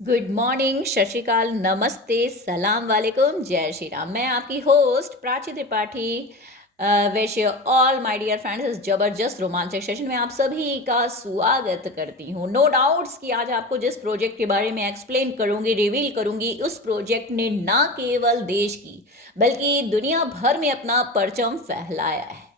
Good morning, सत श्री अकाल, नमस्ते, सलाम वालेकुम, जय श्री राम। मैं आपकी host Prachi Tripathi wish you all my dear friends इस जबरदस्त रोमांचक सेशन में आप सभी का स्वागत करती हूँ। नो डाउट्स कि आज आपको जिस प्रोजेक्ट के बारे में एक्सप्लेन करूंगी, रिवील करूंगी, उस प्रोजेक्ट ने ना केवल देश की बल्कि दुनिया भर में अपना परचम फहलाया है।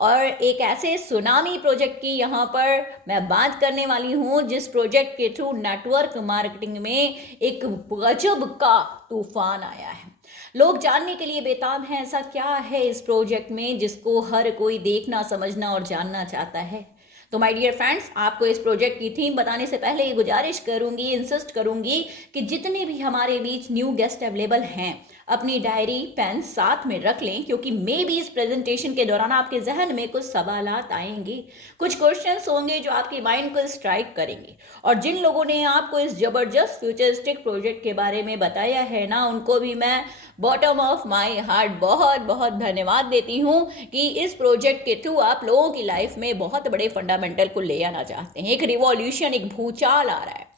और एक ऐसे सुनामी प्रोजेक्ट की यहाँ पर मैं बात करने वाली हूँ जिस प्रोजेक्ट के थ्रू नेटवर्क मार्केटिंग में एक गजब का तूफान आया है। लोग जानने के लिए बेताब हैं ऐसा क्या है इस प्रोजेक्ट में जिसको हर कोई देखना, समझना और जानना चाहता है। तो माय डियर फ्रेंड्स, आपको इस प्रोजेक्ट की थीम बताने से पहले ये गुजारिश करूंगी, इंसिस्ट करूंगी कि जितने भी हमारे बीच न्यू गेस्ट अवेलेबल हैं अपनी डायरी पेन साथ में रख लें, क्योंकि मे भी इस प्रेजेंटेशन के दौरान आपके जहन में कुछ सवालात आएंगे, कुछ क्वेश्चंस होंगे जो आपके माइंड को स्ट्राइक करेंगे। और जिन लोगों ने आपको इस जबरदस्त फ्यूचरिस्टिक प्रोजेक्ट के बारे में बताया है ना, उनको भी मैं बॉटम ऑफ माई हार्ट बहुत बहुत धन्यवाद देती हूँ कि इस प्रोजेक्ट के थ्रू आप लोगों की लाइफ में बहुत बड़े फंडामेंटल को ले आना चाहते हैं। एक रिवॉल्यूशन, एक भूचाल आ रहा है।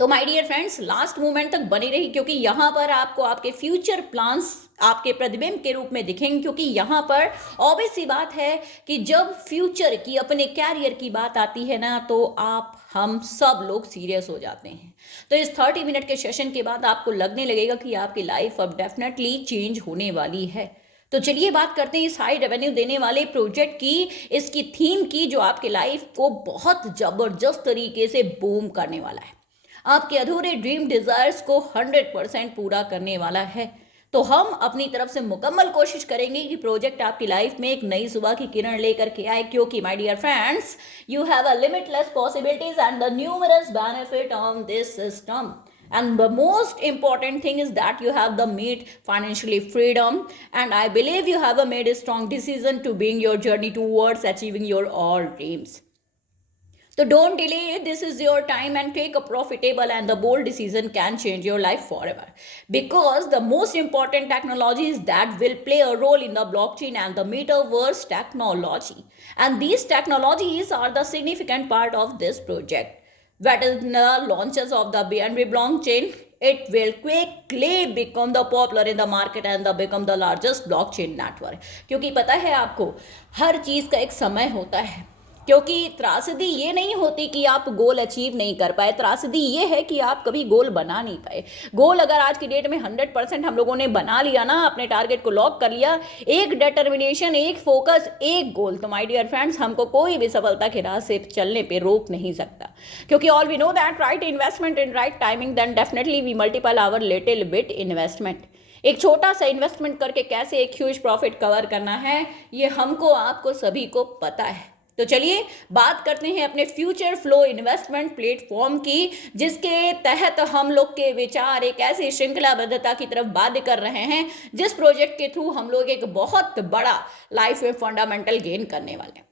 तो my dear friends, last moment तक बनी रही, क्योंकि यहाँ पर आपको आपके फ्यूचर प्लान्स आपके प्रतिबिंब के रूप में दिखेंगे। क्योंकि यहाँ पर ऑब्वियस सी बात है कि जब फ्यूचर की, अपने कैरियर की बात आती है ना, तो हम सब लोग सीरियस हो जाते हैं। तो इस 30 मिनट के सेशन के बाद आपको लगने लगेगा कि आपकी लाइफ अब डेफिनेटली चेंज होने वाली है। तो चलिए बात करते हैं इस हाई रेवेन्यू देने वाले प्रोजेक्ट की, इसकी थीम की, जो आपके लाइफ को बहुत जबरदस्त तरीके से बूम करने वाला है, आपके अधूरे ड्रीम डिजायर्स को 100% पूरा करने वाला है। तो हम अपनी तरफ से मुकम्मल कोशिश करेंगे कि प्रोजेक्ट आपकी लाइफ में एक नई सुबह की किरण लेकर के आए, क्योंकि my dear friends, you have a limitless possibilities and the numerous benefit on this system. And the most important thing is that you have the made financially freedom, and I believe you have made a strong decision to bring your journey towards achieving your all dreams. So don't delay. This is your time, and take a profitable and the bold decision can change your life forever. Because the most important technologies that will play a role in the blockchain and the metaverse technology. And these technologies are the significant part of this project. That is the launches of the BNB blockchain. It will quickly become the popular in the market and the become the largest blockchain network. क्योंकि पता है आपको, हर चीज़ का एक समय होता है। क्योंकि त्रासदी ये नहीं होती कि आप गोल अचीव नहीं कर पाए, त्रासदी ये है कि आप कभी गोल बना नहीं पाए। गोल अगर आज की डेट में 100% हम लोगों ने बना लिया ना, अपने टारगेट को लॉक कर लिया, एक डिटर्मिनेशन, एक फोकस, एक गोल, तो माय डियर फ्रेंड्स, हमको कोई भी सफलता के राह से चलने पे रोक नहीं सकता। क्योंकि all we know that right investment in right timing, then definitely we multiple our little bit investment. एक छोटा सा इन्वेस्टमेंट करके कैसे एक ह्यूज प्रॉफिट कवर करना है, ये हमको, आपको सभी को पता है। तो चलिए बात करते हैं अपने फ्यूचर फ्लो इन्वेस्टमेंट प्लेटफॉर्म की, जिसके तहत हम लोग के विचार एक ऐसी श्रृंखलाबद्धता की तरफ बाध्य कर रहे हैं जिस प्रोजेक्ट के थ्रू हम लोग एक बहुत बड़ा लाइफ में फंडामेंटल गेन करने वाले हैं।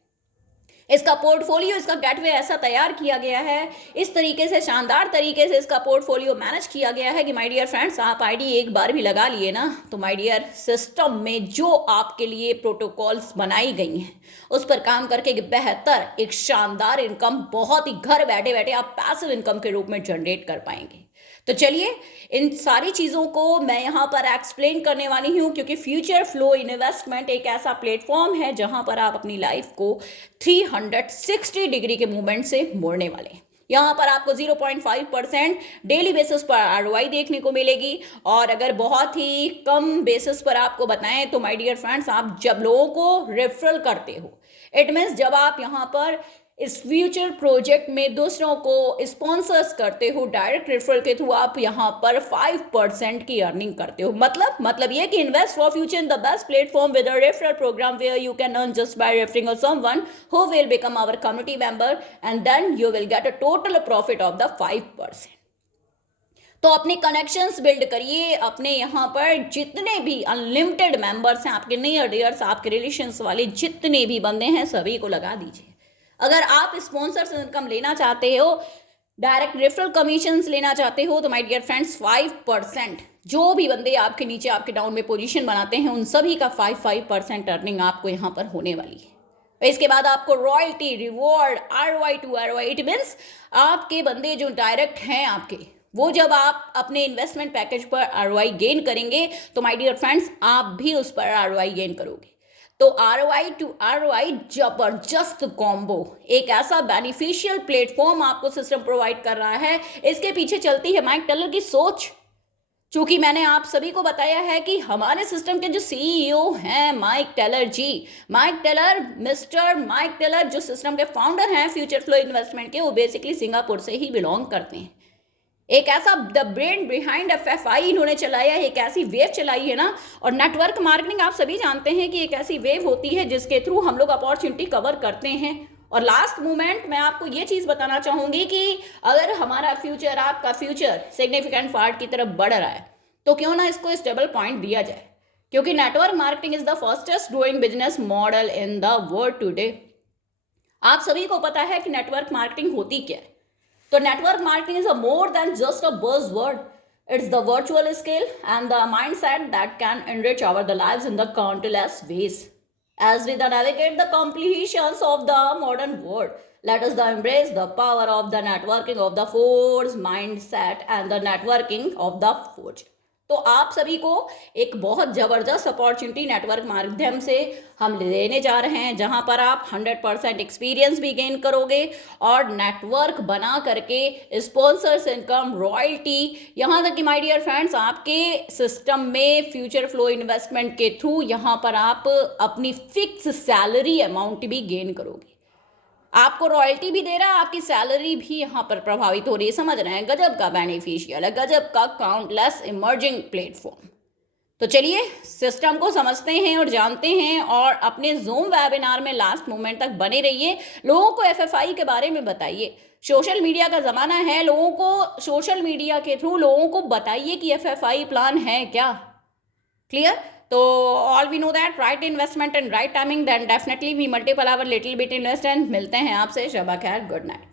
इसका पोर्टफोलियो, इसका गेटवे ऐसा तैयार किया गया है, इस तरीके से, शानदार तरीके से इसका पोर्टफोलियो मैनेज किया गया है कि माय डियर फ्रेंड्स, आप आईडी एक बार भी लगा लिए ना, तो माय डियर, सिस्टम में जो आपके लिए प्रोटोकॉल्स बनाई गई हैं उस पर काम करके एक बेहतर, एक शानदार इनकम, बहुत ही घर बैठे बैठे आप पैसिव इनकम के रूप में जनरेट कर पाएंगे। तो चलिए इन सारी चीज़ों को मैं यहाँ पर एक्सप्लेन करने वाली हूँ, क्योंकि फ्यूचर फ्लो इन्वेस्टमेंट एक ऐसा प्लेटफॉर्म है जहाँ पर आप अपनी लाइफ को 360 डिग्री के मूवमेंट से मोड़ने वाले हैं। यहाँ पर आपको 0.5% डेली बेसिस पर आरओआई देखने को मिलेगी। और अगर बहुत ही कम बेसिस पर आपको बताएं तो माय डियर फ्रेंड्स, आप जब लोगों को रेफरल करते हो, इट मीन्स जब आप यहाँ पर इस फ्यूचर प्रोजेक्ट में दूसरों को स्पॉन्सर्स करते हो, डायरेक्ट रेफरल के थ्रू आप यहाँ पर 5% की अर्निंग करते हो। मतलब ये कि invest for future in the best platform with a referral programme where you can earn just by referring someone who will become our community member, and then you will get a total profit of the 5%। तो अपने connections build करिए, अपने यहाँ पर जितने भी unlimited members हैं, आपके नियर डियर्स, आपके रिलेशंस वाले जितने भी बंदे हैं, सभी को लगा दीजिए। अगर आप स्पॉन्सर्स इनकम लेना चाहते हो, डायरेक्ट रेफरल कमीशंस लेना चाहते हो, तो माय डियर फ्रेंड्स 5%, जो भी बंदे आपके नीचे, आपके डाउन में पोजीशन बनाते हैं, उन सभी का 5% अर्निंग आपको यहाँ पर होने वाली है। इसके बाद आपको royalty, reward, ROI to ROI, it means आपके बंदे जो डायरेक्ट हैं आपके, वो जब आप अपने इन्वेस्टमेंट पैकेज पर आरओआई गेन करेंगे तो माय डियर फ्रेंड्स आप भी उस पर आरओआई गेन करोगे। तो आरओआई टू आरओआई जबरदस्त कॉम्बो, एक ऐसा बेनिफिशियल प्लेटफॉर्म आपको सिस्टम प्रोवाइड कर रहा है। इसके पीछे चलती है माइक टेलर की सोच। चूंकि मैंने आप सभी को बताया है कि हमारे सिस्टम के जो सीईओ हैं Mike Taylor ji, Mike Taylor, mister Mike Taylor जो सिस्टम के फाउंडर हैं फ्यूचर फ्लो इन्वेस्टमेंट के, वो बेसिकली सिंगापुर से ही बिलोंग करते हैं। एक ऐसा द ब्रेन बिहाइंड एफएफआई इन्होंने चलाया है, एक ऐसी वेव चलाई है ना। और नेटवर्क मार्केटिंग आप सभी जानते हैं कि एक ऐसी वेव होती है जिसके थ्रू हम लोग अपॉर्चुनिटी कवर करते हैं। और लास्ट मोमेंट मैं आपको ये चीज़ बताना चाहूँगी कि अगर हमारा फ्यूचर, आपका फ्यूचर सिग्निफिकेंट पार्ट की तरफ बढ़ रहा है तो क्यों ना इसको स्टेबल पॉइंट दिया जाए, क्योंकि network marketing is the fastest growing business model in the world today. आप सभी को पता है कि नेटवर्क मार्केटिंग होती क्या है। तो network marketing is a more than just a buzzword. It's the virtual skill and the mindset that can enrich our the lives in the countless ways. As we navigate the complications of the modern world, let us embrace the power of the networking of the force mindset and the networking of the forge. तो आप सभी को एक बहुत ज़बरदस्त opportunity network माध्यम से हम लेने जा रहे हैं, जहां पर आप 100% एक्सपीरियंस भी गेन करोगे और नेटवर्क बना करके स्पॉन्सर्स इनकम, रॉयल्टी, यहाँ तक कि माय डियर फ्रेंड्स आपके सिस्टम में फ्यूचर फ्लो इन्वेस्टमेंट के थ्रू यहाँ पर आप अपनी फिक्स सैलरी अमाउंट भी गेन करोगे। आपको रॉयल्टी भी दे रहा है, आपकी सैलरी भी यहाँ पर प्रभावित हो रही है। समझ रहे हैं, गजब का बेनिफिशियल है, गजब का काउंटलेस इमर्जिंग प्लेटफॉर्म। तो चलिए सिस्टम को समझते हैं और जानते हैं, और अपने जूम वेबिनार में लास्ट मोमेंट तक बने रहिए। लोगों को एफएफआई के बारे में बताइए। सोशल मीडिया का ज़माना है, लोगों को सोशल मीडिया के थ्रू लोगों को बताइए कि एफएफआई प्लान है क्या। क्लियर? तो all we know that right investment and right timing, then definitely we multiple our little bit invest and मिलते हैं आपसे। शबा खैर, गुड नाइट।